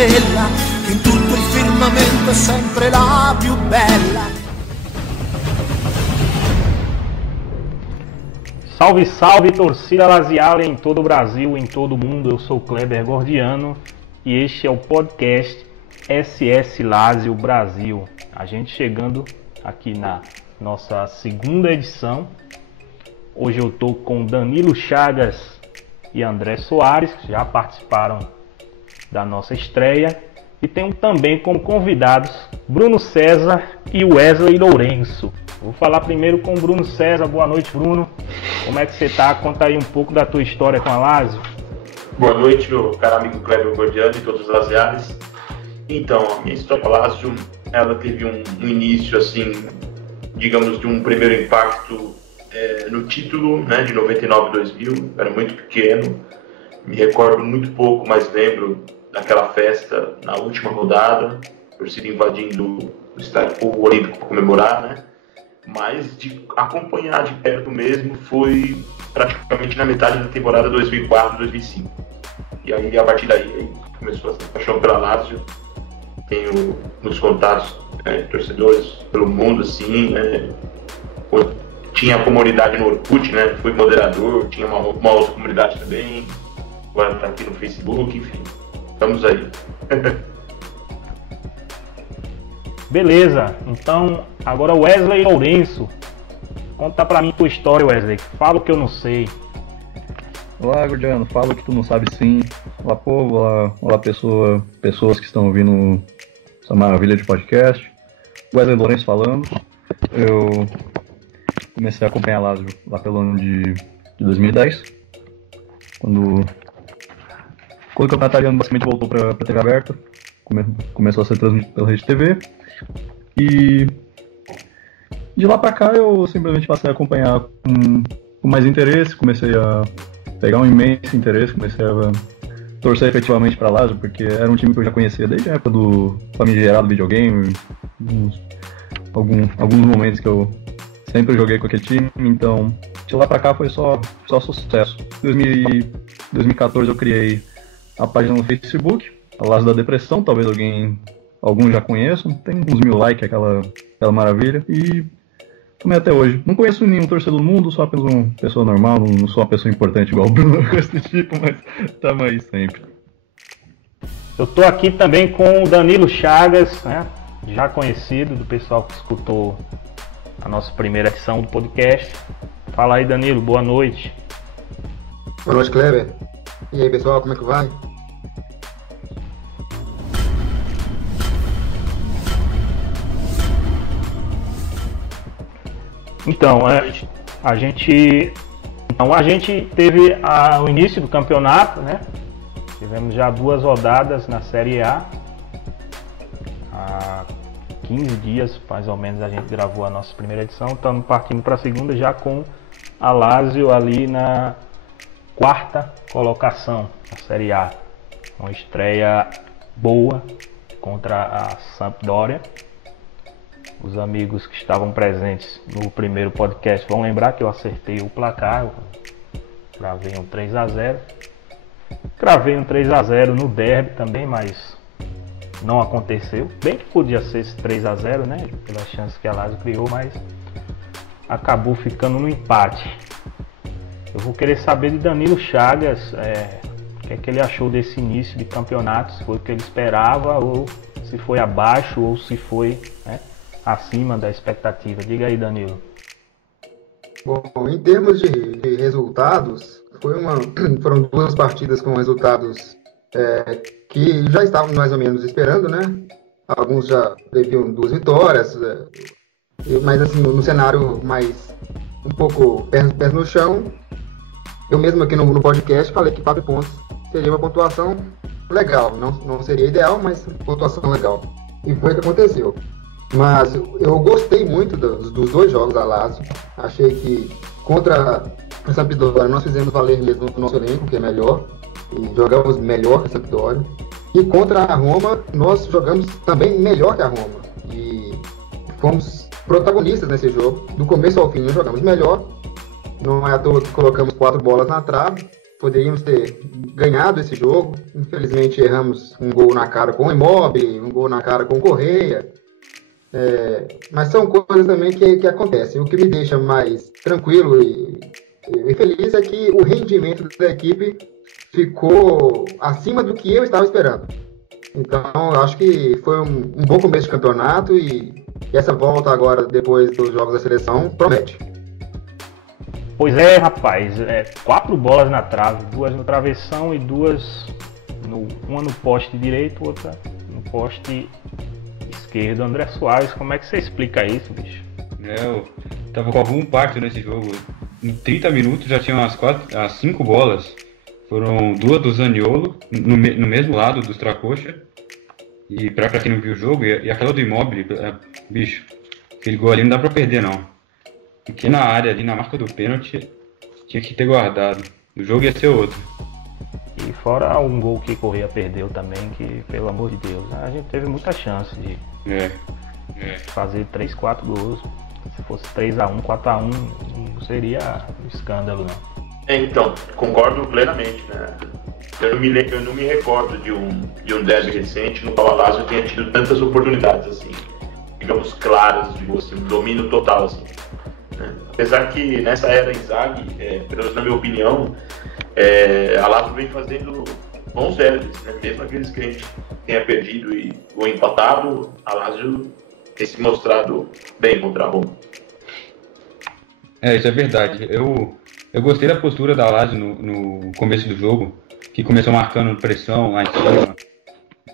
stella che in tutto il firmamento è sempre la più bella. Salve, salve, torcida laziale em todo o Brasil, em todo o mundo. Eu sou o Kleber Gordiano e este é o podcast SS Lazio Brasil. A gente chegando aqui na nossa segunda edição. Hoje eu estou com Danilo Chagas e André Soares, que já participaram da nossa estreia. E tenho também como convidados Bruno César e Wesley Lourenço. Vou falar primeiro com o Bruno César. Boa noite, Bruno. Como é que você está? Conta aí um pouco da tua história com a Lazio. Boa noite, meu caro amigo Kleber Gordiano e todos os laziales. Então, a minha história com a Lazio, ela teve um início, assim, digamos, de um primeiro impacto no título, né, de 99-2000. Era muito pequeno, me recordo muito pouco, mas lembro daquela festa na última rodada, torcida invadindo o estádio Olímpico para comemorar, né? Mas de acompanhar de perto mesmo foi praticamente na metade da temporada 2004-2005. E aí, a partir daí, começou essa paixão pela Lazio. Tenho muitos contatos, torcedores pelo mundo, assim, tinha a comunidade no Orkut, né? Fui moderador, tinha uma outra comunidade também. Agora tá aqui no Facebook, enfim. Estamos aí. Beleza, então agora Wesley Lourenço. Conta pra mim tua história, Wesley. Fala o que eu não sei. Olá, Gordiano. Fala o que tu não sabe, sim. Olá, povo. Olá pessoas que estão ouvindo essa maravilha de podcast. Wesley Lourenço falando. Eu comecei a acompanhar a Lazio lá pelo ano de 2010, quando o campeonato italiano basicamente voltou para TV aberta, começou a ser transmitido pela Rede TV, e de lá para cá eu simplesmente passei a acompanhar com mais interesse, comecei a pegar um imenso interesse, comecei a torcer efetivamente para a Lazio, porque era um time que eu já conhecia desde a época do famigerado videogame, alguns momentos que eu sempre joguei com aquele time, então de lá pra cá foi só sucesso. Em 2014 eu criei a página no Facebook, a Lazio da Depressão, talvez alguns já conheçam, tem uns 1000 likes, aquela maravilha, e também até hoje. Não conheço nenhum torcedor do mundo, sou apenas uma pessoa normal, não sou uma pessoa importante igual o Bruno, desse tipo, mas tamo aí sempre. Eu tô aqui também com o Danilo Chagas, né? Já conhecido do pessoal que escutou a nossa primeira edição do podcast. Fala aí, Danilo, boa noite. Boa noite, Kleber. E aí, pessoal, como é que vai? Então, a gente teve o início do campeonato, né? Tivemos já 2 rodadas na Série A. Há 15 dias, mais ou menos, a gente gravou a nossa primeira edição. Estamos partindo para a segunda já com a Lazio ali na 4ª colocação na Série A. Uma estreia boa contra a Sampdoria. Os amigos que estavam presentes no primeiro podcast vão lembrar que eu acertei o placar. Eu cravei um 3-0. Cravei um 3-0 no derby também, mas não aconteceu. Bem que podia ser esse 3-0, né? Pela chance que a Lazio criou, mas acabou ficando no empate. Eu vou querer saber de Danilo Chagas o que é que ele achou desse início de campeonato. Se foi o que ele esperava, ou se foi abaixo, ou se foi, né, acima da expectativa. Diga aí, Danilo. Bom, em termos de resultados, foram 2 partidas com resultados que já estavam mais ou menos esperando, né? Alguns já previam 2 vitórias, mas assim, no cenário mais um pouco pés no chão, eu mesmo aqui no podcast falei que 4 pontos seria uma pontuação legal, não seria ideal, mas pontuação legal. E foi o que aconteceu. Mas eu gostei muito dos 2 jogos da Lazio. Achei que contra a Sampdoria nós fizemos valer mesmo o nosso elenco, que é melhor, e jogamos melhor que a Sampdoria. E contra a Roma nós jogamos também melhor que a Roma. E fomos protagonistas nesse jogo. Do começo ao fim nós jogamos melhor. Não é à toa que colocamos 4 bolas na trave. Poderíamos ter ganhado esse jogo. Infelizmente erramos um gol na cara com o Immobile, um gol na cara com o Correia. Mas são coisas também que acontecem. O que me deixa mais tranquilo e feliz é que o rendimento da equipe ficou acima do que eu estava esperando. Então, eu acho que foi um bom começo de campeonato e essa volta agora, depois dos jogos da seleção, promete. Pois é, rapaz, 4 bolas na trave, 2 no travessão e 2, uma no poste direito, outra no poste esquerdo. André Soares, como é que você explica isso, bicho? Eu tava com algum impacto nesse jogo. Em 30 minutos já tinham as 5 bolas. Foram 2 do Zaniolo, no mesmo lado do Stracocha. E pra quem não viu o jogo, e aquela do Immobile, bicho, aquele gol ali não dá pra perder não. Pequena área ali na marca do pênalti, tinha que ter guardado. O jogo ia ser outro. E fora um gol que Correia perdeu também, que pelo amor de Deus, a gente teve muita chance de fazer 3, 4 gols. Se fosse 3-1, 4-1, não seria um escândalo não. Então, concordo plenamente, né? Eu não me recordo de um derby recente no qual a Lazio tenha tido tantas oportunidades assim, digamos, claras, de assim, um domínio total assim. Né? Apesar que nessa era Inzaghi, pelo menos na minha opinião, a Lazio vem fazendo bons derbys, né? Mesmo aqueles que a gente tenha perdido ou empatado, a Lazio tem se mostrado bem contra a Roma. Isso é verdade. Eu gostei da postura da Lazio no começo do jogo, que começou marcando pressão lá em cima,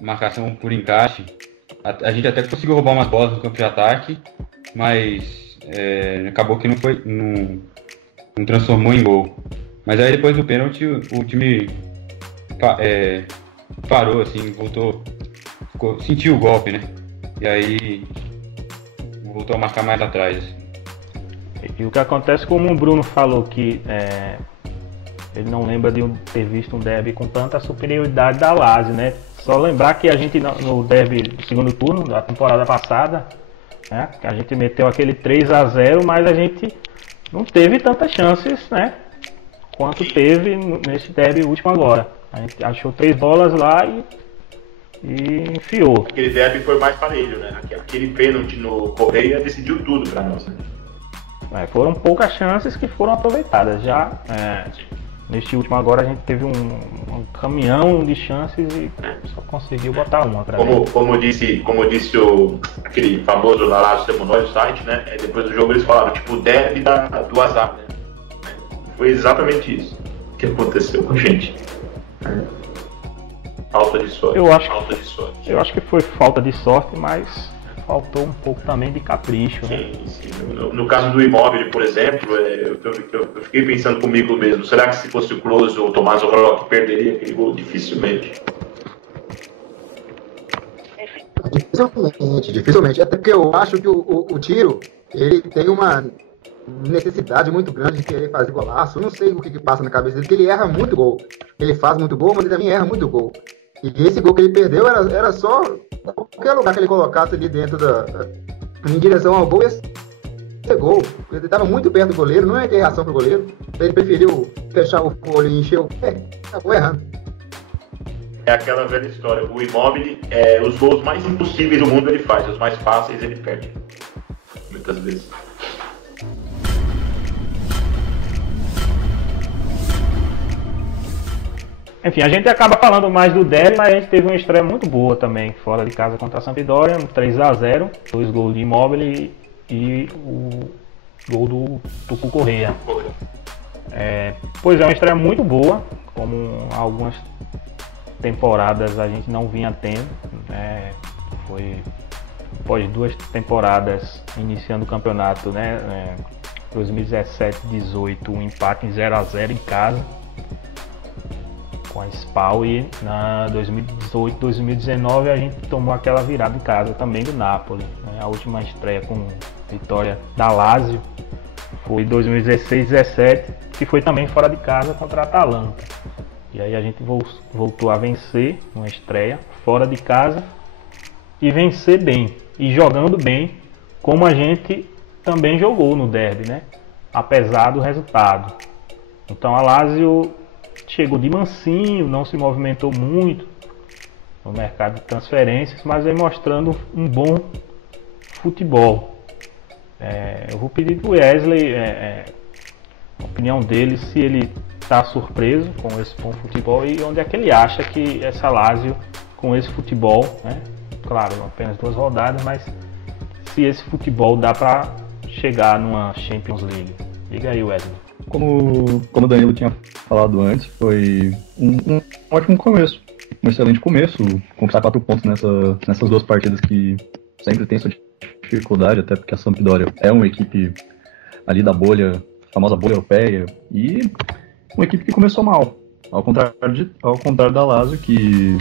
marcação por encaixe. A gente até conseguiu roubar umas bolas no campo de ataque, mas acabou que não transformou em gol. Mas aí depois do pênalti o time parou, assim, voltou, sentiu o golpe, né? E aí voltou a marcar mais atrás. E o que acontece, como o Bruno falou, que ele não lembra de ter visto um derby com tanta superioridade da Lazio, né? Só lembrar que a gente no derby do segundo turno da temporada passada, né, que a gente meteu aquele 3-0, mas a gente não teve tantas chances, né, quanto teve nesse derby último agora. A gente achou 3 bolas lá e enfiou. Aquele derby foi mais parelho, né? Aquele pênalti no Correia decidiu tudo para nós, né? Foram poucas chances que foram aproveitadas. Já neste último agora a gente teve um caminhão de chances e só conseguiu botar uma pra dentro. Como disse aquele famoso Lalazo Semonói do site, né? Depois do jogo eles falaram, tipo, o derby do azar, né? Foi exatamente isso que aconteceu com a gente. Falta de sorte. Eu acho que foi falta de sorte, mas faltou um pouco também de capricho. Né? Sim. No caso do Immobile, por exemplo, eu fiquei pensando comigo mesmo, será que se fosse o Klose ou o Tomás Roque perderia aquele gol? Dificilmente. Dificilmente. Até porque eu acho que o Tiro, ele tem uma necessidade muito grande de querer fazer golaço. Eu não sei o que passa na cabeça dele, porque ele erra muito gol. Ele faz muito gol, mas ele também erra muito gol. E esse gol que ele perdeu era só qualquer lugar que ele colocasse ali dentro em direção ao gol, ia ser gol. Ele estava muito perto do goleiro, não é ter reação pro goleiro. Ele preferiu fechar o olho e encher o pé, acabou errando. É aquela velha história, o Immobile, os gols mais impossíveis do mundo ele faz, os mais fáceis ele perde. Muitas vezes. Enfim, a gente acaba falando mais do derby, mas a gente teve uma estreia muito boa também, fora de casa contra a Sampdoria, 3-0, 2 gols de Immobile e o gol do Tucu Correia. Pois é, uma estreia muito boa, como algumas temporadas a gente não vinha tendo. Foi após 2 temporadas iniciando o campeonato, né? 2017-18, um empate em 0-0 em casa com a Spal, e na 2018-2019 a gente tomou aquela virada em casa também do Napoli, né? A última estreia com vitória da Lazio foi 2016-17, que foi também fora de casa contra a Atalanta. E aí a gente voltou a vencer uma estreia fora de casa e vencer bem, e jogando bem, como a gente também jogou no derby, né? Apesar do resultado. Então a Lazio chegou de mansinho, não se movimentou muito no mercado de transferências, mas vem mostrando um bom futebol. Eu vou pedir para o Wesley a opinião dele, se ele está surpreso com esse bom futebol e onde é que ele acha que essa Lazio, com esse futebol, né? Claro, apenas 2 rodadas, mas se esse futebol dá para chegar numa Champions League. Diga aí, Wesley. Como o Danilo tinha falado antes, foi um ótimo começo, um excelente começo, conquistar 4 pontos nessas 2 partidas que sempre tem sua dificuldade, até porque a Sampdoria é uma equipe ali da bolha, a famosa bolha europeia, e uma equipe que começou mal, ao contrário da Lazio, que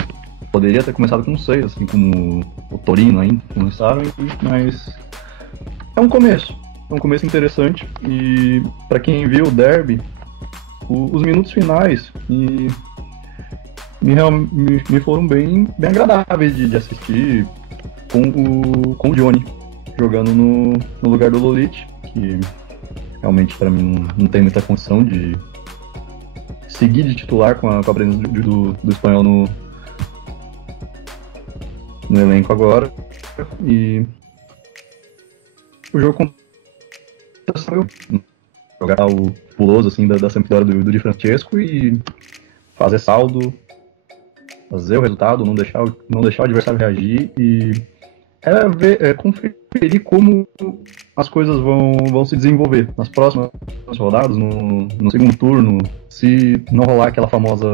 poderia ter começado com 6, assim como o Torino ainda começaram, mas é um começo interessante. E para quem viu o derby, os minutos finais me foram bem agradáveis de assistir, com o Johnny jogando no lugar do Lolic, que realmente para mim não tem muita condição de seguir de titular com a presença do espanhol no elenco agora. E o jogo jogar o puloso assim da Sampdoria do Di Francesco e fazer saldo, fazer o resultado, não deixar o adversário reagir e conferir como as coisas vão se desenvolver nas próximas rodadas, no segundo turno, se não rolar aquela famosa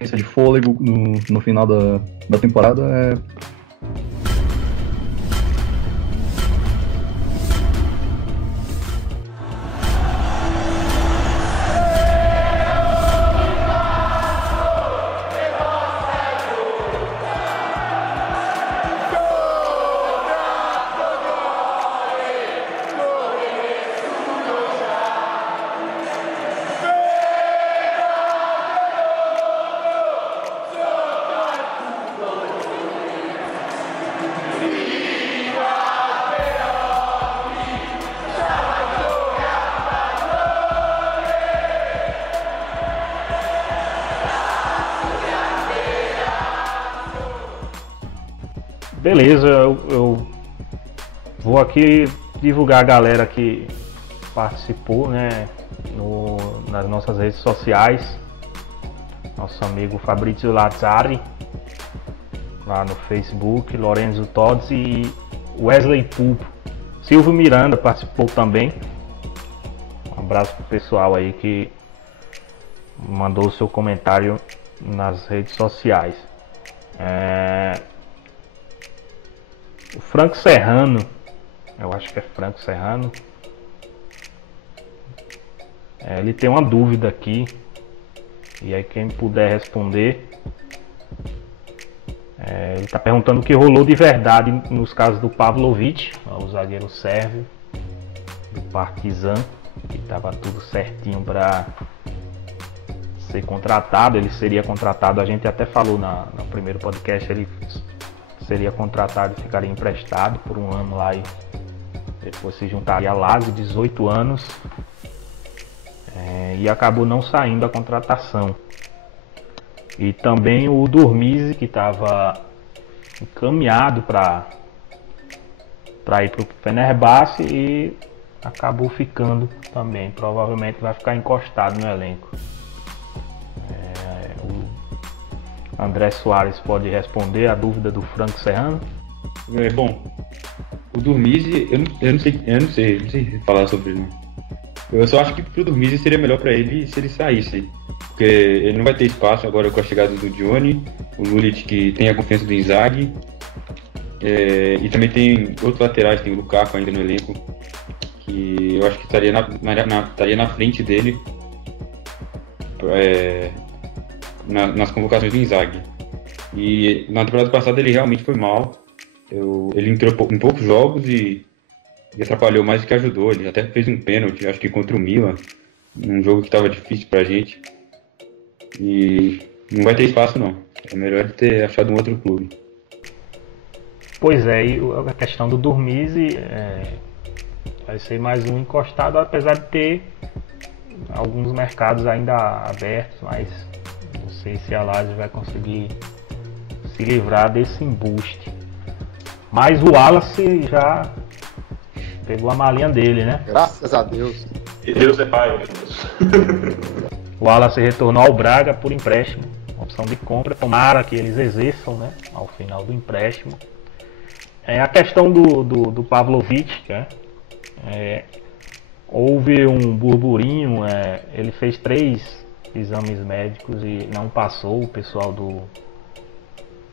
de fôlego no final da temporada. Beleza, eu vou aqui divulgar a galera que participou, né, nas nossas redes sociais. Nosso amigo Fabrizio Lazzari lá no Facebook, Lorenzo Todzi e Wesley Pulpo. Silvio Miranda participou também. Um abraço pro pessoal aí que mandou o seu comentário nas redes sociais. O Franco Serrano, eu acho que é Franco Serrano, ele tem uma dúvida aqui, e aí quem puder responder, ele está perguntando o que rolou de verdade nos casos do Pavlovic, o zagueiro sérvio do Partizan, que estava tudo certinho para ser contratado. Ele seria contratado, a gente até falou no primeiro podcast, ele seria contratado e ficaria emprestado por 1 ano lá e depois se juntaria a Lazio, 18 anos, e acabou não saindo a contratação. E também o Durmizi, que estava encaminhado para ir para o Fenerbahçe e acabou ficando também, provavelmente vai ficar encostado no elenco. André Soares pode responder a dúvida do Franco Serrano? Bom, o Durmizi, eu não sei falar sobre ele. Eu só acho que pro Durmizi seria melhor para ele se ele saísse, porque ele não vai ter espaço agora com a chegada do Johnny, o Lulic, que tem a confiança do Inzaghi, e também tem outros laterais, tem o Lukaku ainda no elenco, que eu acho que estaria na frente dele nas convocações do Inzaghi. E na temporada passada ele realmente foi mal. Ele entrou em poucos jogos e atrapalhou mais do que ajudou. Ele até fez um pênalti, acho que contra o Milan, um jogo que estava difícil pra gente. E não vai ter espaço não. É melhor ele ter achado um outro clube. Pois é, e a questão do Durmizi vai ser mais um encostado, apesar de ter alguns mercados ainda abertos, mas sei se a Lazio vai conseguir se livrar desse embuste. Mas o Wallace já pegou a malinha dele, né? Graças a Deus. E Deus é pai, meu Deus. O Wallace retornou ao Braga por empréstimo, opção de compra. Tomara que eles exerçam, né, ao final do empréstimo. A questão do Pavlovic, né? Houve um burburinho, ele fez 3 exames médicos e não passou. O pessoal do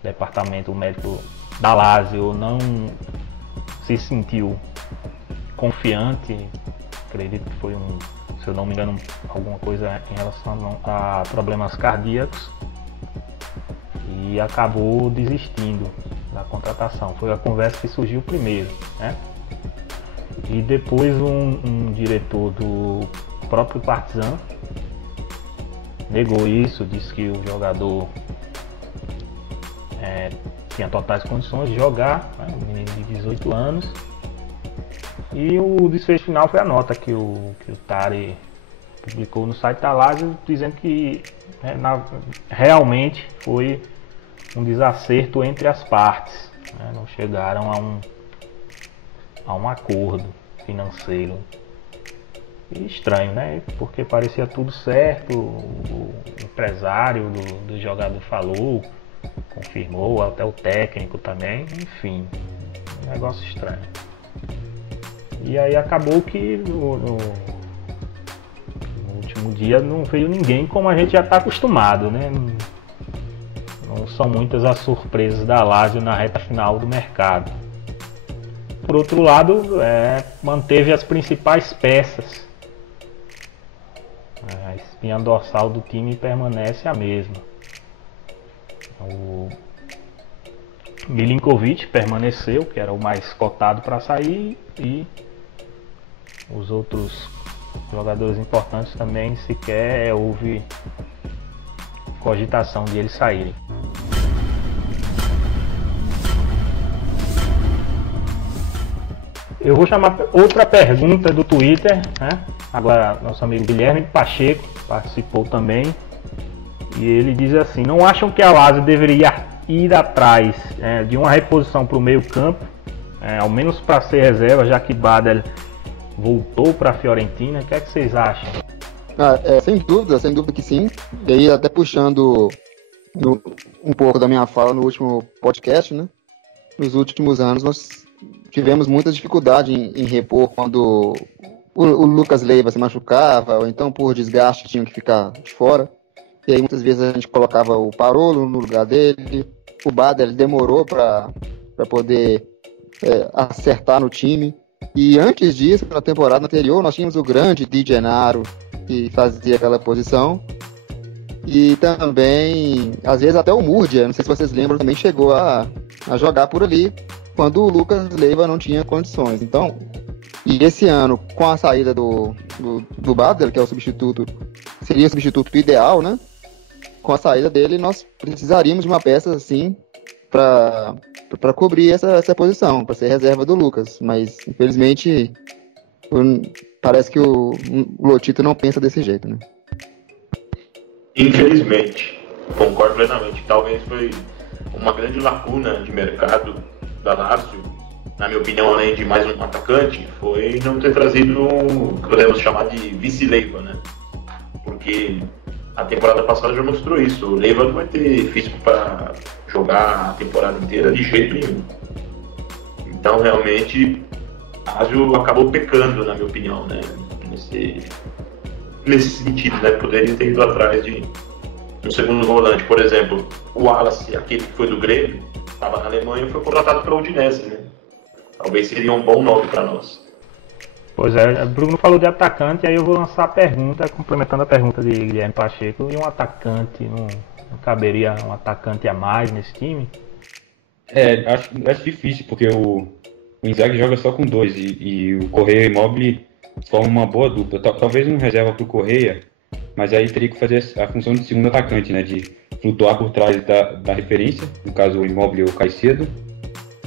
departamento médico da Lazio não se sentiu confiante. Acredito que foi se eu não me engano, alguma coisa em relação a problemas cardíacos, e acabou desistindo da contratação. Foi a conversa que surgiu primeiro, né? E depois um diretor do próprio Partizan negou isso, disse que o jogador tinha totais condições de jogar, né? Um menino de 18 anos. E o desfecho final foi a nota que o Tari publicou no site da Lazio, dizendo que realmente foi um desacerto entre as partes, né? Não chegaram a um acordo financeiro. E estranho, né? Porque parecia tudo certo, o empresário do jogador falou, confirmou, até o técnico também, enfim, um negócio estranho. E aí acabou que no último dia não veio ninguém, como a gente já está acostumado, né? Não são muitas as surpresas da Lazio na reta final do mercado. Por outro lado, manteve as principais peças. A espinha dorsal do time permanece a mesma. O Milinkovic permaneceu, que era o mais cotado para sair, e os outros jogadores importantes também sequer houve cogitação de eles saírem. Eu vou chamar outra pergunta do Twitter, né? Agora nosso amigo Guilherme Pacheco participou também, e ele diz assim: não acham que a Lazio deveria ir atrás de uma reposição para o meio campo, ao menos para ser reserva, já que Bader voltou para a Fiorentina? O que é que vocês acham? Sem dúvida que sim. E aí, até puxando um pouco da minha fala no último podcast, né? Nos últimos anos nós tivemos muita dificuldade em repor quando o Lucas Leiva se machucava, ou então por desgaste tinha que ficar de fora. E aí muitas vezes a gente colocava o Parolo no lugar dele. O Bader demorou para poder acertar no time. E antes disso, na temporada anterior, nós tínhamos o grande Di Gennaro, que fazia aquela posição. E também, às vezes até o Murdia, não sei se vocês lembram, também chegou a jogar por ali, quando o Lucas Leiva não tinha condições. Então, e esse ano, com a saída do Bader, que é o substituto, seria o substituto ideal, né? Com a saída dele, nós precisaríamos de uma peça assim para cobrir essa posição, para ser reserva do Lucas. Mas, infelizmente, parece que o Lotito não pensa desse jeito, né? Infelizmente, concordo plenamente. Talvez foi uma grande lacuna de mercado da Lazio, na minha opinião, além de mais um atacante, foi não ter trazido o que podemos chamar de vice-Leiva, né? Porque a temporada passada já mostrou isso. O Leiva não vai ter físico para jogar a temporada inteira de jeito nenhum. Então, realmente, a Lazio acabou pecando, na minha opinião, né? Nesse sentido, né? Poderia ter ido atrás de um segundo volante. Por exemplo, o Wallace, aquele que foi do Grêmio, estava na Alemanha e foi contratado para o Udinese, né? Talvez seria um bom nome para nós. Pois é, Bruno falou de atacante, aí eu vou lançar a pergunta, complementando a pergunta de Guilherme Pacheco. E um atacante, não caberia um atacante a mais nesse time? Acho difícil, porque o Inzaghi joga só com 2 e o Correa e o Immobile forma uma boa dupla. Talvez um reserva para o Correa, mas aí teria que fazer a função de segundo atacante, né? De flutuar por trás da referência, no caso o Immobile ou o Caicedo,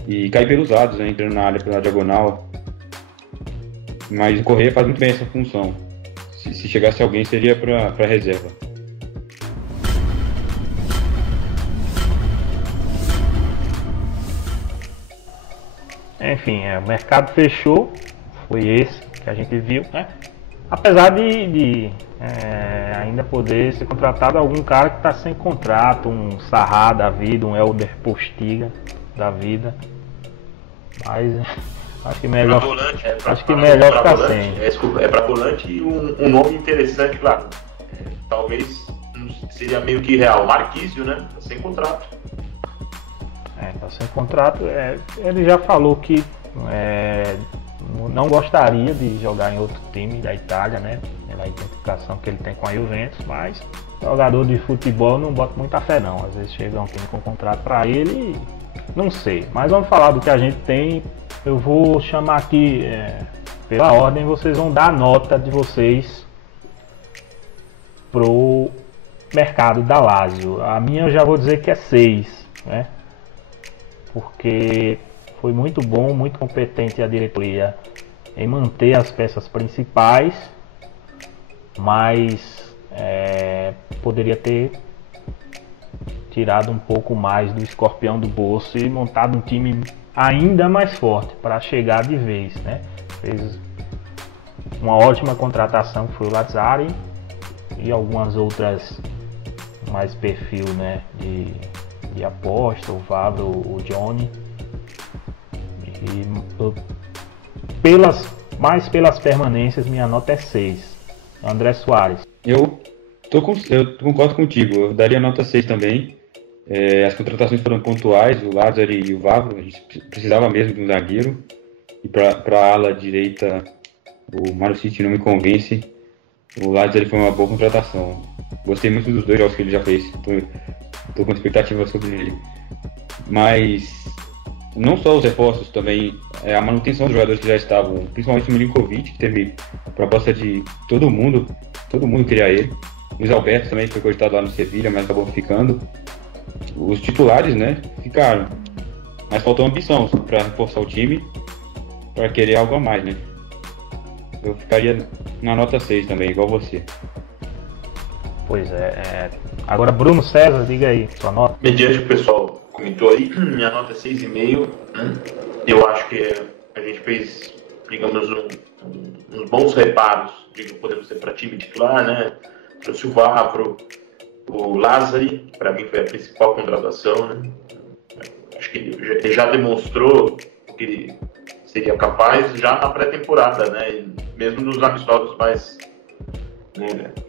e cair pelos lados, né? Entrando na área pela diagonal. Mas o Correa faz muito bem essa função. Se chegasse alguém, seria para reserva. enfim, o mercado fechou, foi esse que a gente viu, né? Apesar de ainda poder ser contratado algum cara que está sem contrato, um Sarra da vida, um Elder Postiga da vida, mas acho que melhor, melhor ficar sem. Desculpa, é para volante e um nome interessante, claro. Talvez seria meio que irreal. Marquísio, né? Tá sem contrato. Tá sem contrato. Ele já falou que não gostaria de jogar em outro time da Itália, né? Pela identificação que ele tem com a Juventus, mas jogador de futebol não bota muita fé não. Às vezes chega um time com contrato para ele, não sei. Mas vamos falar do que a gente tem. Eu vou chamar aqui pela ordem, vocês vão dar a nota de vocês pro mercado da Lazio. A minha eu já vou dizer que é 6, né? Porque foi muito bom, muito competente a diretoria em manter as peças principais, mas poderia ter tirado um pouco mais do escorpião do bolso e montado um time ainda mais forte para chegar de vez, né? Fez uma ótima contratação que foi o Lazzari e algumas outras mais perfil, né, de aposta, o Vavro, o Johnny, e pelas permanências minha nota é 6. André Soares. Eu concordo contigo, eu daria nota 6 também. As contratações foram pontuais, o Lazzari e o Vavro, a gente precisava mesmo de um zagueiro, e para a ala direita o Marusic não me convence. O Lazzari foi uma boa contratação. Gostei muito dos 2 jogos que ele já fez. Tô com expectativa sobre ele. Mas não só os reforços, também a manutenção dos jogadores que já estavam, principalmente o Milinkovic, que teve proposta de todo mundo queria ele. O Luiz Alberto também foi cogitado lá no Sevilha, mas acabou ficando. Os titulares, né, ficaram. Mas faltou ambição para reforçar o time, para querer algo a mais, né. Eu ficaria na nota 6 também, igual você. Pois é. Agora, Bruno César, diga aí, sua nota. Mediante o que o pessoal comentou aí, minha nota é 6,5. Eu acho que a gente fez, digamos, uns bons reparos, podemos dizer, para time titular, né? Trouxe o Vavro, o Lazzari, para mim foi a principal contratação, né? Acho que ele já demonstrou que ele seria capaz já na pré-temporada, né? E mesmo nos amistosos mais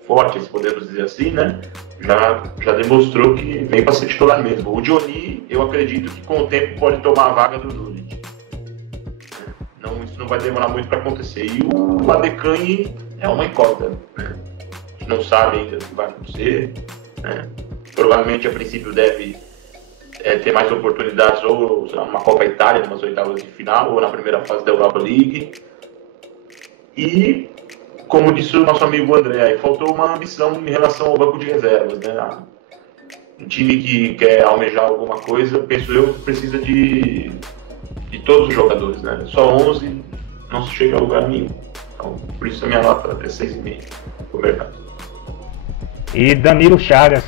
fortes, podemos dizer assim, né? Já demonstrou que vem para ser titular mesmo. O Johnny, eu acredito que com o tempo pode tomar a vaga do Lulic. Isso não vai demorar muito para acontecer. E o Adekanye é uma incógnita, né? A gente não sabe ainda o que vai acontecer, né? Provavelmente a princípio deve ter mais oportunidades ou uma Copa Itália, umas oitavas de final, ou na primeira fase da Europa League. E, como disse o nosso amigo André, faltou uma ambição em relação ao banco de reservas, né? Um time que quer almejar alguma coisa, penso eu, precisa de todos os jogadores, né? Só 11 não se chega a lugar nenhum. Então, por isso a minha nota é 6,5 pro mercado. E Danilo Chagas,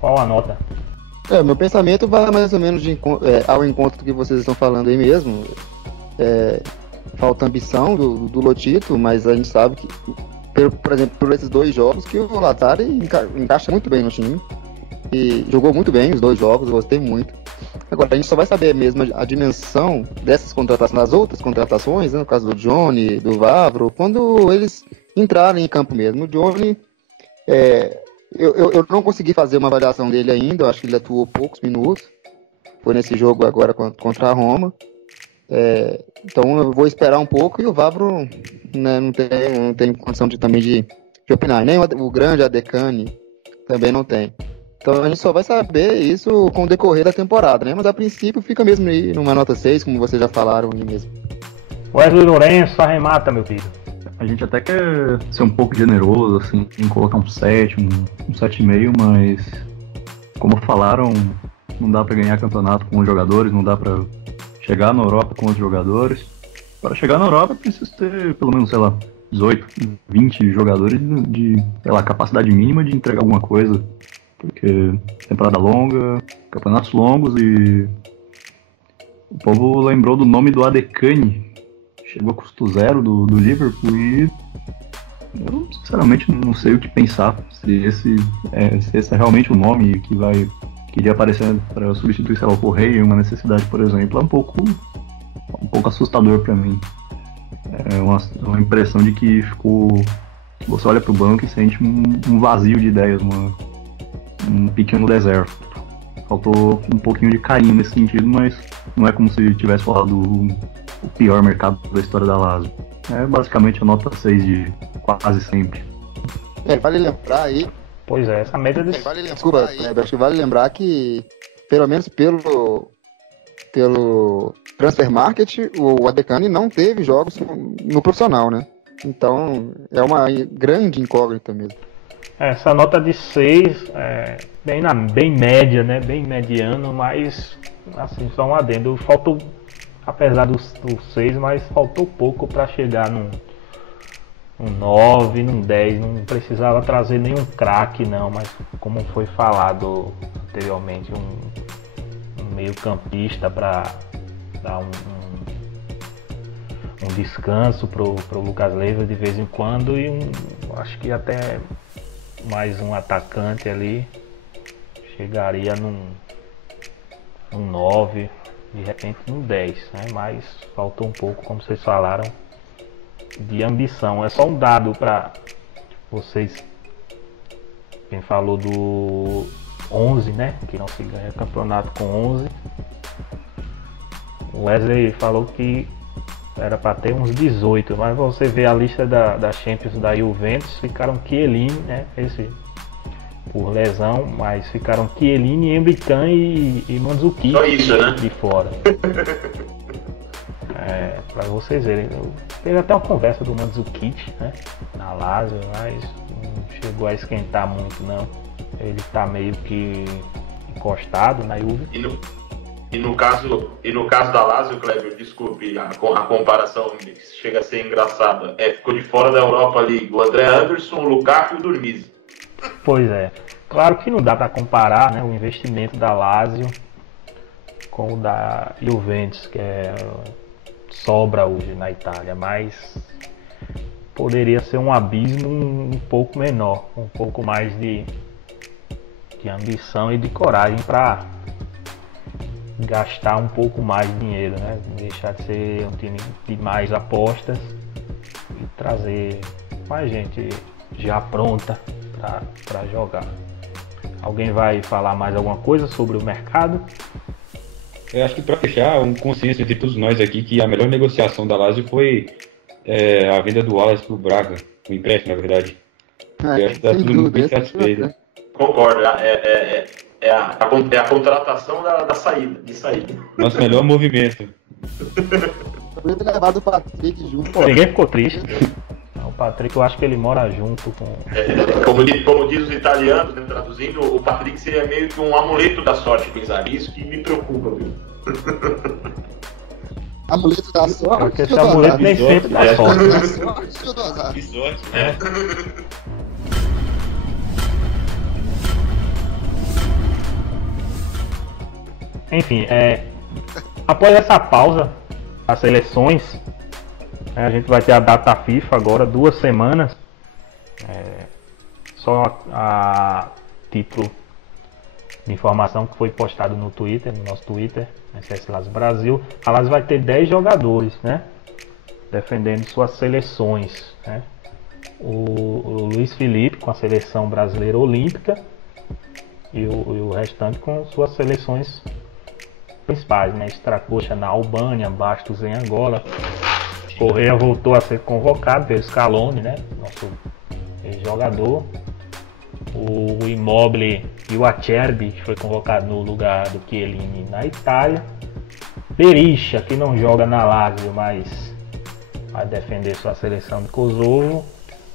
qual a nota? Meu pensamento vai mais ou menos ao encontro do que vocês estão falando aí mesmo. Falta ambição do Lotito, mas a gente sabe que, por exemplo, por esses 2 jogos, que o Lazzari encaixa muito bem no time. E jogou muito bem os 2 jogos, eu gostei muito. Agora, a gente só vai saber mesmo a dimensão dessas contratações, das outras contratações, né, no caso do Johnny, do Vavro, quando eles entrarem em campo mesmo. O Johnny, eu não consegui fazer uma avaliação dele ainda, eu acho que ele atuou poucos minutos. Foi nesse jogo agora contra a Roma. Então eu vou esperar um pouco, e o Vavro, né, não tem condição de opinar. Nem o grande Adekanye também não tem. Então a gente só vai saber isso com o decorrer da temporada, né? Mas a princípio fica mesmo aí numa nota 6, como vocês já falaram aí mesmo. Wesley Lourenço, arremata, meu filho. A gente até quer ser um pouco generoso, assim, em colocar um 7, um 7,5, mas como falaram, não dá pra ganhar campeonato com os jogadores, não dá pra chegar na Europa com os jogadores. Para chegar na Europa precisa ter pelo menos, 18, 20 jogadores de capacidade mínima de entregar alguma coisa. Porque temporada longa, campeonatos longos e O povo lembrou do nome do Adekane, chegou a custo zero do Liverpool e eu sinceramente não sei o que pensar, se esse é realmente o nome que iria aparecer para substituir, sei lá, o Correia, uma necessidade, por exemplo, é um pouco assustador para mim. É uma impressão de que você olha pro banco e sente um vazio de ideias, um pequeno deserto. Faltou um pouquinho de carinho nesse sentido, mas não é como se tivesse falado o pior mercado da história da Lazio. É basicamente a nota 6 de quase sempre. Vale lembrar aí. Pois é, essa média de. Desculpa, acho que vale lembrar que, pelo menos pelo Transfer Market, o Adekane não teve jogos no profissional, né? Então é uma grande incógnita mesmo. Essa nota de 6 é bem média, né? Bem mediano, mas assim, só um adendo. Faltou, apesar do 6, mas faltou pouco para chegar num 9, num 10. Não precisava trazer nenhum craque, não, mas como foi falado anteriormente, um meio campista para dar um descanso pro Lucas Leiva de vez em quando e acho que até mais um atacante ali chegaria num 9, de repente num 10, né? Mas faltou um pouco, como vocês falaram, de ambição. É só um dado para vocês. Quem falou do 11, né? Que não se ganha campeonato com 11. O Wesley falou que era para ter uns 18, mas você vê a lista da Champions da Juventus, ficaram Chiellini, né? Esse por lesão, mas ficaram Chiellini, Embrican e Mandzukic. Só isso, né? De fora. Para vocês verem, teve até uma conversa do Mandzukic, né? Na Lazio, mas não chegou a esquentar muito, não. Ele tá meio que encostado na Juve. E no caso da Lazio, Kleber, desculpe, a comparação chega a ser engraçada. Ficou de fora da Europa League o André Anderson, o Lukaku e o Dormise. Pois é. Claro que não dá para comparar, né, o investimento da Lazio com o da Juventus, que sobra hoje na Itália, mas poderia ser um abismo um pouco menor, um pouco mais de ambição e de coragem para gastar um pouco mais de dinheiro, né? Deixar de ser um time de mais apostas e trazer mais gente já pronta para jogar. Alguém vai falar mais alguma coisa sobre o mercado? Eu acho que para fechar, um consenso entre todos nós aqui que a melhor negociação da Lazio foi a venda do Wallace pro Braga, o empréstimo, na verdade. Eu acho que tá todo mundo bem satisfeito. Concordo, é a contratação da saída. Nosso melhor movimento. Podia ter levado o Patrick junto. Pô, ninguém ficou triste. O Patrick, eu acho que ele mora junto com... Como diz os italianos, né, traduzindo, o Patrick seria meio que um amuleto da sorte pro Inzaghi, isso que me preocupa, viu? Amuleto da sorte? Porque esse amuleto nem sempre dá sorte. Que sorte, né? Enfim, após essa pausa, as seleções, a gente vai ter a data FIFA agora, 2 semanas. Só a título de informação que foi postado no Twitter, no nosso Twitter, SS Lazio Brasil. A Lazio vai ter 10 jogadores, né? Defendendo suas seleções, né? O Luiz Felipe com a seleção brasileira olímpica e o restante com suas seleções principais, né? Stracocha na Albânia, Bastos em Angola. Correa voltou a ser convocado pelo Scaloni, né? Nosso ex-jogador. O Immobile e o Acerbi, que foi convocado no lugar do Chiellini na Itália. Berisha, que não joga na Lazio, mas vai defender sua seleção de Kosovo.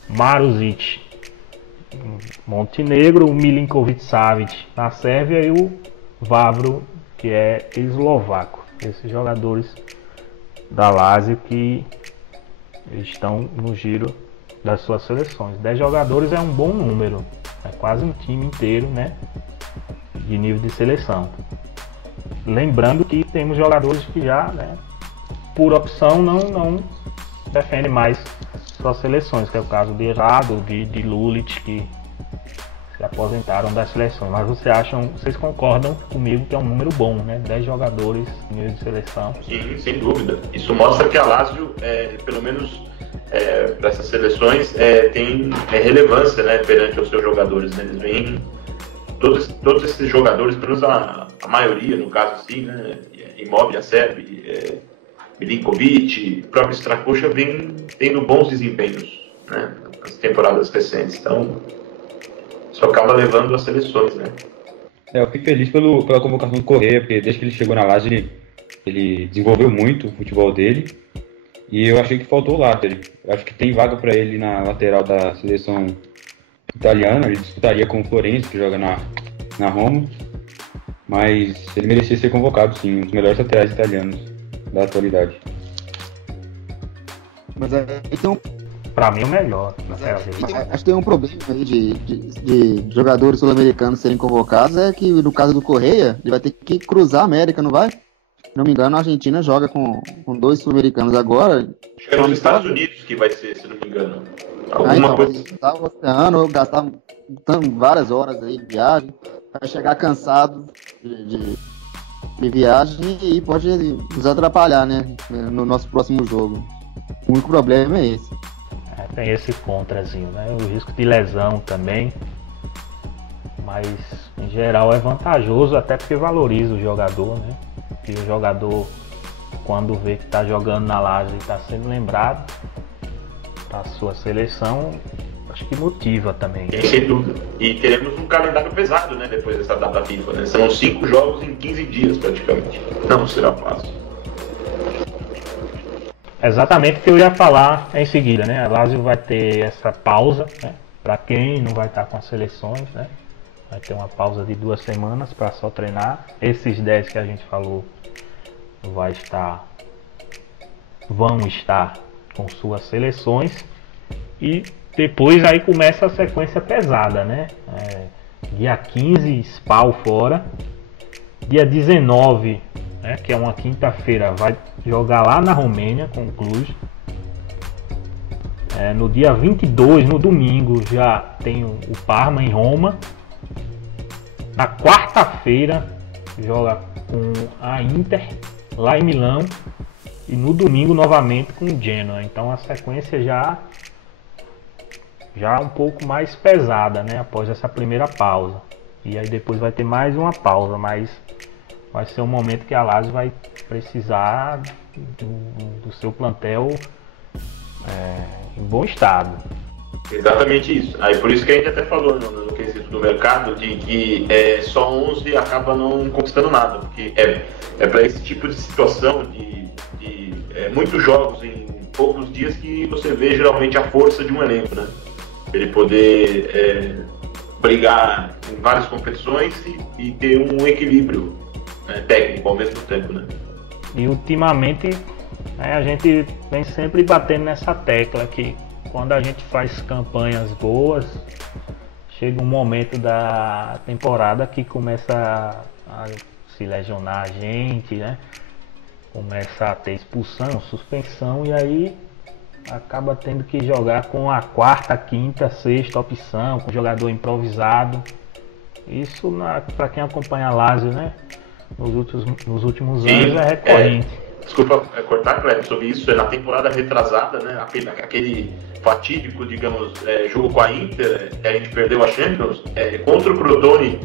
Maruzic, Montenegro. O Milinkovic-Savic na Sérvia e o Vavro, que é eslovaco. Esses jogadores da Lazio que estão no giro das suas seleções. 10 jogadores é um bom número, é quase um time inteiro, né, de nível de seleção. lembrando que temos jogadores que já, né, por opção, não defendem mais suas seleções, que é o caso de Errado, de Lulic, que se aposentaram da seleção. Mas vocês concordam comigo que é um número bom, né? 10 jogadores em nível de seleção. Sim, sem dúvida. Isso mostra que a Lazio, pelo menos para essas seleções, tem relevância, né, perante os seus jogadores. Né? Eles vêm, todos esses jogadores, pelo menos a maioria, no caso assim, né? Immobile, Acerbi, Milinkovic, o próprio Strakosha vem tendo bons desempenhos, né, nas temporadas recentes. Então, isso acaba levando as seleções, né? Eu fico feliz pela convocação do Correa, porque desde que ele chegou na Lazio, ele desenvolveu muito o futebol dele. E eu achei que faltou o lateral. Eu acho que tem vaga para ele na lateral da seleção italiana. Ele disputaria com o Florenzi, que joga na Roma. Mas ele merecia ser convocado, sim, um dos melhores laterais italianos da atualidade. Mas então, pra mim, o melhor. Acho que tem um problema aí de jogadores sul-americanos serem convocados, é que no caso do Correa, ele vai ter que cruzar a América, não vai? Se não me engano, a Argentina joga com 2 sul-americanos agora. Acho que é nos Estados Unidos que vai ser, se não me engano. Alguma coisa. Tá oceano, gastar várias horas aí de viagem, vai chegar cansado de viagem e pode nos atrapalhar, né, no nosso próximo jogo. O único problema é esse. Tem esse contrazinho, né? O risco de lesão também. Mas em geral é vantajoso, até porque valoriza o jogador, né? E o jogador, quando vê que está jogando na Lazio e está sendo lembrado da sua seleção, acho que motiva também. Sem dúvida. E teremos um calendário pesado, né? Depois dessa data FIFA, né? Serão 5 jogos em 15 dias praticamente. Não será fácil. Exatamente o que eu ia falar em seguida, né? A Lazio vai ter essa pausa, né? Para quem não vai estar com as seleções, né? Vai ter uma pausa de 2 semanas para só treinar. Esses 10 que a gente falou vão estar com suas seleções. E depois aí começa a sequência pesada, né? Dia 15, Spal fora. Dia 19, né, que é uma quinta-feira, vai jogar lá na Romênia com o Cluj. No dia 22, no domingo, já tem o Parma em Roma. Na quarta-feira, joga com a Inter lá em Milão. E no domingo, novamente, com o Genoa. Então a sequência já um pouco mais pesada, né, após essa primeira pausa. E aí depois vai ter mais uma pausa, mas vai ser um momento que a Lazio vai precisar do seu plantel em bom estado. Exatamente isso. Aí por isso que a gente até falou no quesito do mercado de que só 11 acaba não conquistando nada, porque é para esse tipo de situação de muitos jogos em poucos dias que você vê geralmente a força de um elenco, né? Ele poder brigar em várias competições e ter um equilíbrio, né, técnico ao mesmo tempo, né? E ultimamente a gente vem sempre batendo nessa tecla que quando a gente faz campanhas boas, chega um momento da temporada que começa a se lesionar a gente, né? Começa a ter expulsão, suspensão, e aí acaba tendo que jogar com a quarta, quinta, sexta opção, com jogador improvisado. Isso, para quem acompanha a Lazio, né, nos últimos anos, é recorrente. Desculpa cortar, Cleber, sobre isso. Na temporada retrasada, né, aquele fatídico, digamos, jogo com a Inter, a gente perdeu a Champions, contra o Crotone,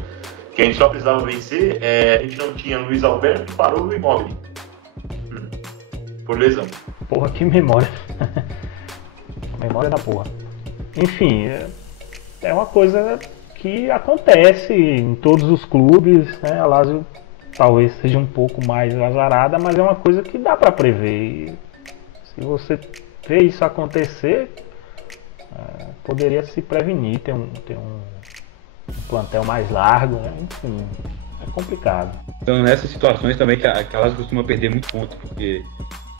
que a gente só precisava vencer, a gente não tinha Luiz Alberto, parou no Immobile. Por lesão. Porra, que memória. Memória da porra. Enfim, é uma coisa que acontece em todos os clubes, né? A Lazio talvez seja um pouco mais azarada, mas é uma coisa que dá para prever. E se você vê isso acontecer, poderia se prevenir, ter um plantel mais largo, né? Enfim, é complicado. Então nessas situações também que a Lazio costuma perder muito ponto, porque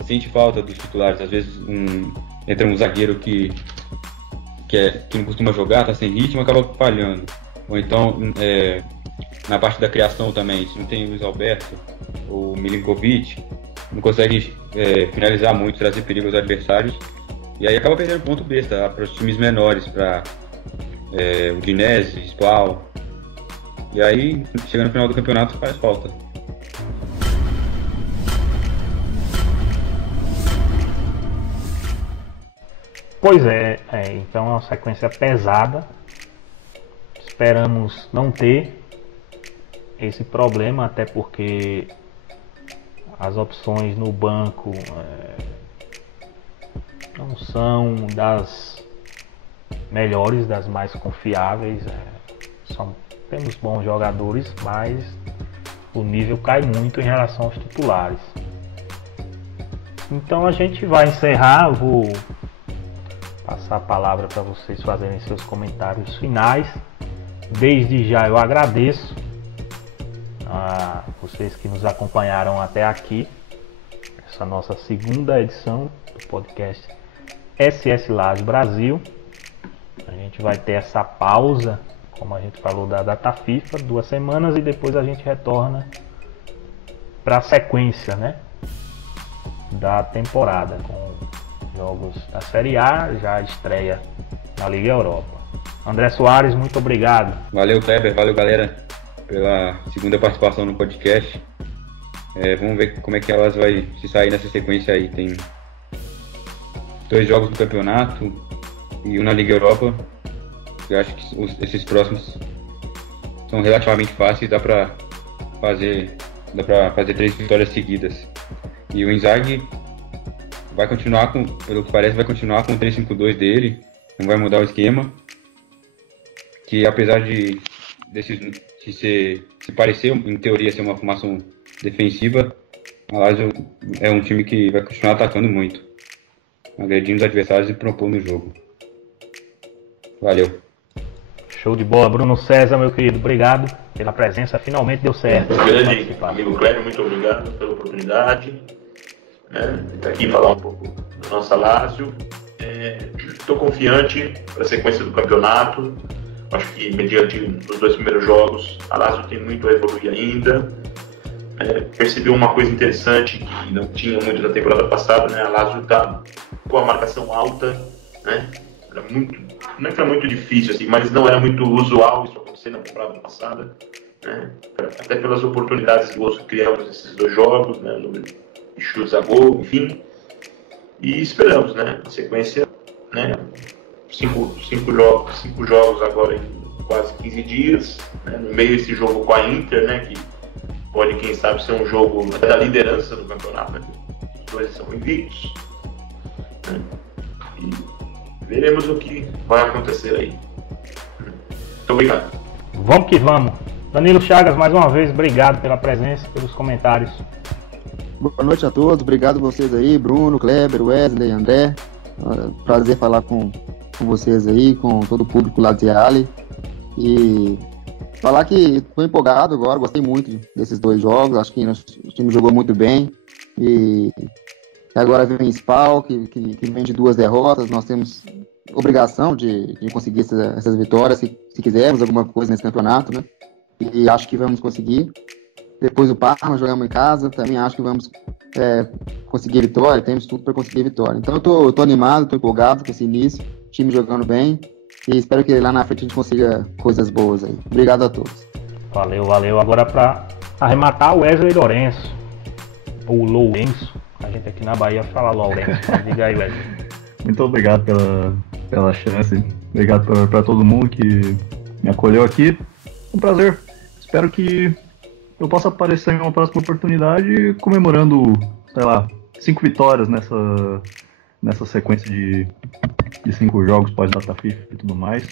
sente falta dos titulares. Às vezes entra um zagueiro que não costuma jogar, tá sem ritmo, acaba falhando. Ou então na parte da criação também. Se não tem o Luiz Alberto ou o Milinkovic, não consegue finalizar muito, trazer perigo aos adversários. E aí acaba perdendo ponto besta para os times menores, para o Udinese, Spal. E aí, chegando no final do campeonato, faz falta. Pois é, então é uma sequência pesada. Esperamos não ter esse problema, até porque as opções no banco não são das melhores, das mais confiáveis. Temos bons jogadores, mas o nível cai muito em relação aos titulares. Então a gente vai encerrar. Eu vou passar a palavra para vocês fazerem seus comentários finais. Desde já eu agradeço a vocês que nos acompanharam até aqui, essa nossa segunda edição do podcast SS Lazio Brasil. A gente vai ter essa pausa, como a gente falou, da data FIFA, 2 semanas, e depois a gente retorna para a sequência, né, da temporada, com jogos da Série A, já estreia na Liga Europa. André Soares, muito obrigado. Valeu, Kleber, valeu, galera, pela segunda participação no podcast. Vamos ver como é que elas vai se sair nessa sequência aí. Tem 2 jogos no campeonato e 1 na Liga Europa. Eu acho que esses próximos são relativamente fáceis, dá pra fazer 3 vitórias seguidas. E o Inzaghi vai continuar pelo que parece, vai continuar com o 3-5-2 dele, não vai mudar o esquema. Que apesar de se parecer, em teoria, ser uma formação defensiva, a Lazio é um time que vai continuar atacando muito, agredindo os adversários e propondo o jogo. Valeu. Show de bola. Bruno César, meu querido, obrigado pela presença, finalmente deu certo. Grande amigo Kleber, muito obrigado pela oportunidade de estar aqui e falar um pouco da nossa Lazio. Estou confiante para a sequência do campeonato. Acho que, mediante os 2 primeiros jogos, a Lazio tem muito a evoluir ainda. Percebeu uma coisa interessante que não tinha muito na temporada passada, né? A Lazio está com a marcação alta, né? Não é que era muito difícil, assim, mas não era muito usual isso acontecer na temporada passada, né? Até pelas oportunidades de gols que criamos nesses 2 jogos, né? Número de chutes a gol, enfim. E esperamos, né? Na sequência, né? 5 jogos agora em quase 15 dias, né? No meio desse jogo com a Inter, né? Que pode, quem sabe, ser um jogo da liderança do campeonato, né? Os 2 são invictos, né? E veremos o que vai acontecer aí. Muito obrigado. Vamos que vamos. Danilo Chagas, mais uma vez, obrigado pela presença, pelos comentários. Boa noite a todos, obrigado a vocês aí, Bruno, Kleber, Wesley, André. Prazer falar com vocês aí, com todo o público lá de Ali. E falar que estou empolgado agora, gostei muito desses 2 jogos, acho que o time jogou muito bem. E agora vem Spal, que vem de 2 derrotas, nós temos obrigação de conseguir essas vitórias, se quisermos alguma coisa nesse campeonato, né? E acho que vamos conseguir. Depois o Parma, jogamos em casa, também acho que vamos conseguir vitória, temos tudo para conseguir vitória. Então eu tô animado, tô empolgado com esse início, time jogando bem, e espero que lá na frente a gente consiga coisas boas aí. Obrigado a todos. Valeu. Agora para arrematar, o Wesley Lourenço, ou Lourenço, a gente aqui na Bahia fala Lourenço. Diga aí, Wesley. Muito obrigado pela chance, obrigado para todo mundo que me acolheu aqui. Um prazer, espero que eu possa aparecer em uma próxima oportunidade comemorando, 5 vitórias nessa sequência de 5 jogos pós-data FIFA e tudo mais.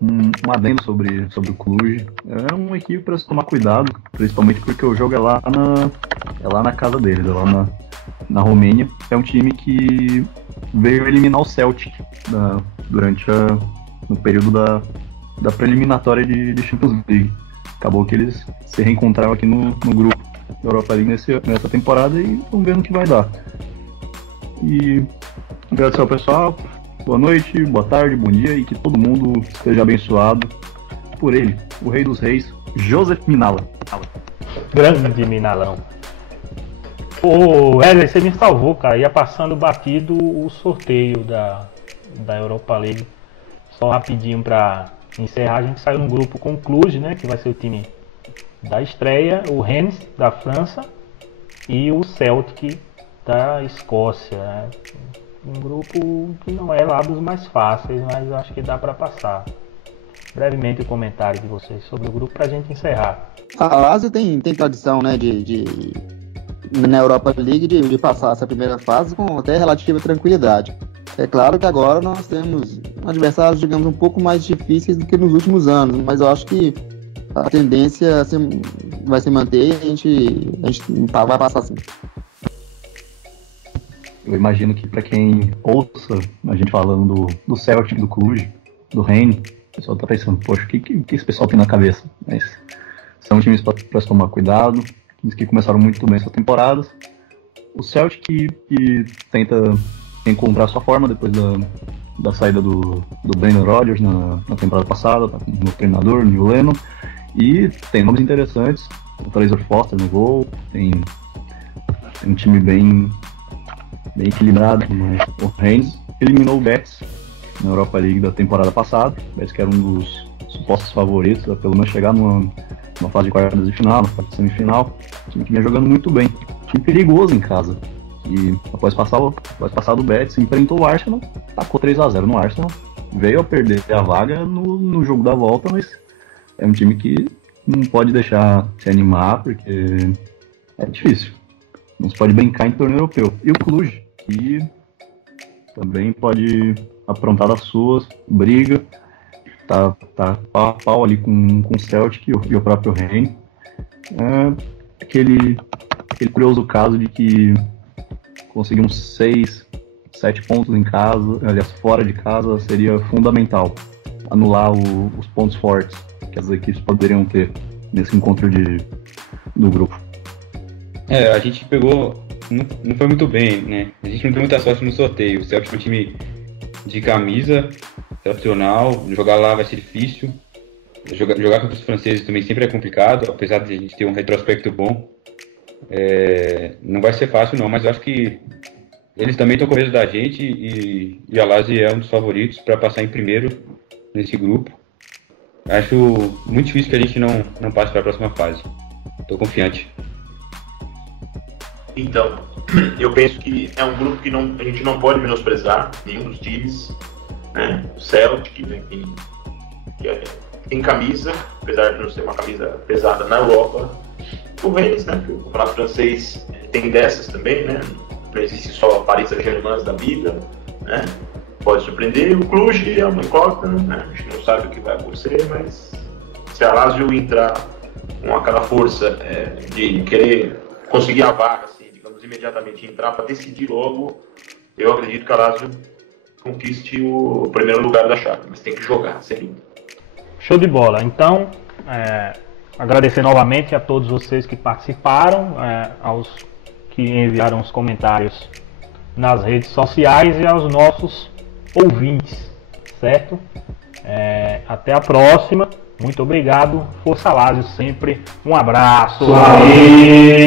Um adendo sobre o Cluj. É uma equipe para se tomar cuidado, principalmente porque o jogo é lá na casa deles, é lá na Romênia. É um time que veio eliminar o Celtic durante no período da preliminatória de Champions League. Acabou que eles se reencontraram aqui no grupo da Europa League nessa temporada e vamos ver no que vai dar. E agradecer ao pessoal, boa noite, boa tarde, bom dia, e que todo mundo esteja abençoado por ele, o Rei dos Reis, Joseph Minala. Grande Minalão. Ô, Wesley, você me salvou, cara. Ia passando batido o sorteio da Europa League. Só rapidinho pra encerrar, a gente saiu num grupo com o Cluj, né? Que vai ser o time da estreia, o Rennes da França e o Celtic da Escócia. Né? Um grupo que não é lá dos mais fáceis, mas eu acho que dá pra passar. Brevemente o comentário de vocês sobre o grupo pra gente encerrar. A Lazio tem tradição, né, na Europa League de passar essa primeira fase com até relativa tranquilidade. É claro que agora nós temos adversários, digamos, um pouco mais difíceis do que nos últimos anos, mas eu acho que a tendência vai se manter e a gente vai passar assim. Eu imagino que para quem ouça a gente falando do Celtic, do Cluj, do Rennes, o pessoal tá pensando, poxa, o que esse pessoal tem na cabeça? Mas são times para se tomar cuidado, times que começaram muito bem suas temporadas. O Celtic que tenta encontrar sua forma depois da saída do Brendan Rodgers na temporada passada, tá com o novo treinador, Neil Lennon, e tem nomes interessantes, o Fraser Foster no gol, tem um time bem equilibrado, mas o Rennes eliminou o Betis na Europa League da temporada passada. O Betis que era um dos supostos favoritos a pelo menos chegar numa fase de quartas de final, numa fase de semifinal. O time que vinha jogando muito bem, time perigoso em casa. E após passar do Betis, enfrentou o Arsenal, tacou 3-0 no Arsenal, veio a perder a vaga no jogo da volta, mas é um time que não pode deixar se animar, porque é difícil. Não se pode brincar em torneio europeu. E o Cluj, que também pode aprontar das suas, briga, tá pau a pau ali com o Celtic e o próprio Rennes. É aquele curioso caso de que conseguir uns 6, 7 pontos em casa, aliás, fora de casa, seria fundamental. Anular os pontos fortes que as equipes poderiam ter nesse encontro do grupo. A gente pegou, não foi muito bem, né? A gente não teve muita sorte no sorteio. O Celtic é um time de camisa, tradicional, jogar lá vai ser difícil. Jogar contra os franceses também sempre é complicado, apesar de a gente ter um retrospecto bom. Não vai ser fácil não, mas eu acho que eles também estão com medo da gente e a Lazio é um dos favoritos para passar em primeiro nesse grupo. Acho muito difícil que a gente não passe para a próxima fase. Estou confiante. Então, eu penso que é um grupo que a gente não pode menosprezar nenhum dos times, né? O Celtic, né, que tem camisa, apesar de não ser uma camisa pesada na Europa. O Rennes, né, que o campeonato francês tem dessas também, né? Não existe só Paris Saint-Germain da vida, né? Pode surpreender. O Cluj é uma incógnita, né? A gente não sabe o que vai acontecer, mas se a Lazio entrar com aquela força de querer conseguir a vaga, assim, digamos, imediatamente entrar para decidir logo, eu acredito que a Lazio conquiste o primeiro lugar da chave, mas tem que jogar, sempre. Show de bola. Então, agradecer novamente a todos vocês que participaram, aos que enviaram os comentários nas redes sociais e aos nossos ouvintes, certo? Até a próxima. Muito obrigado. Força Lazio sempre. Um abraço. Aê!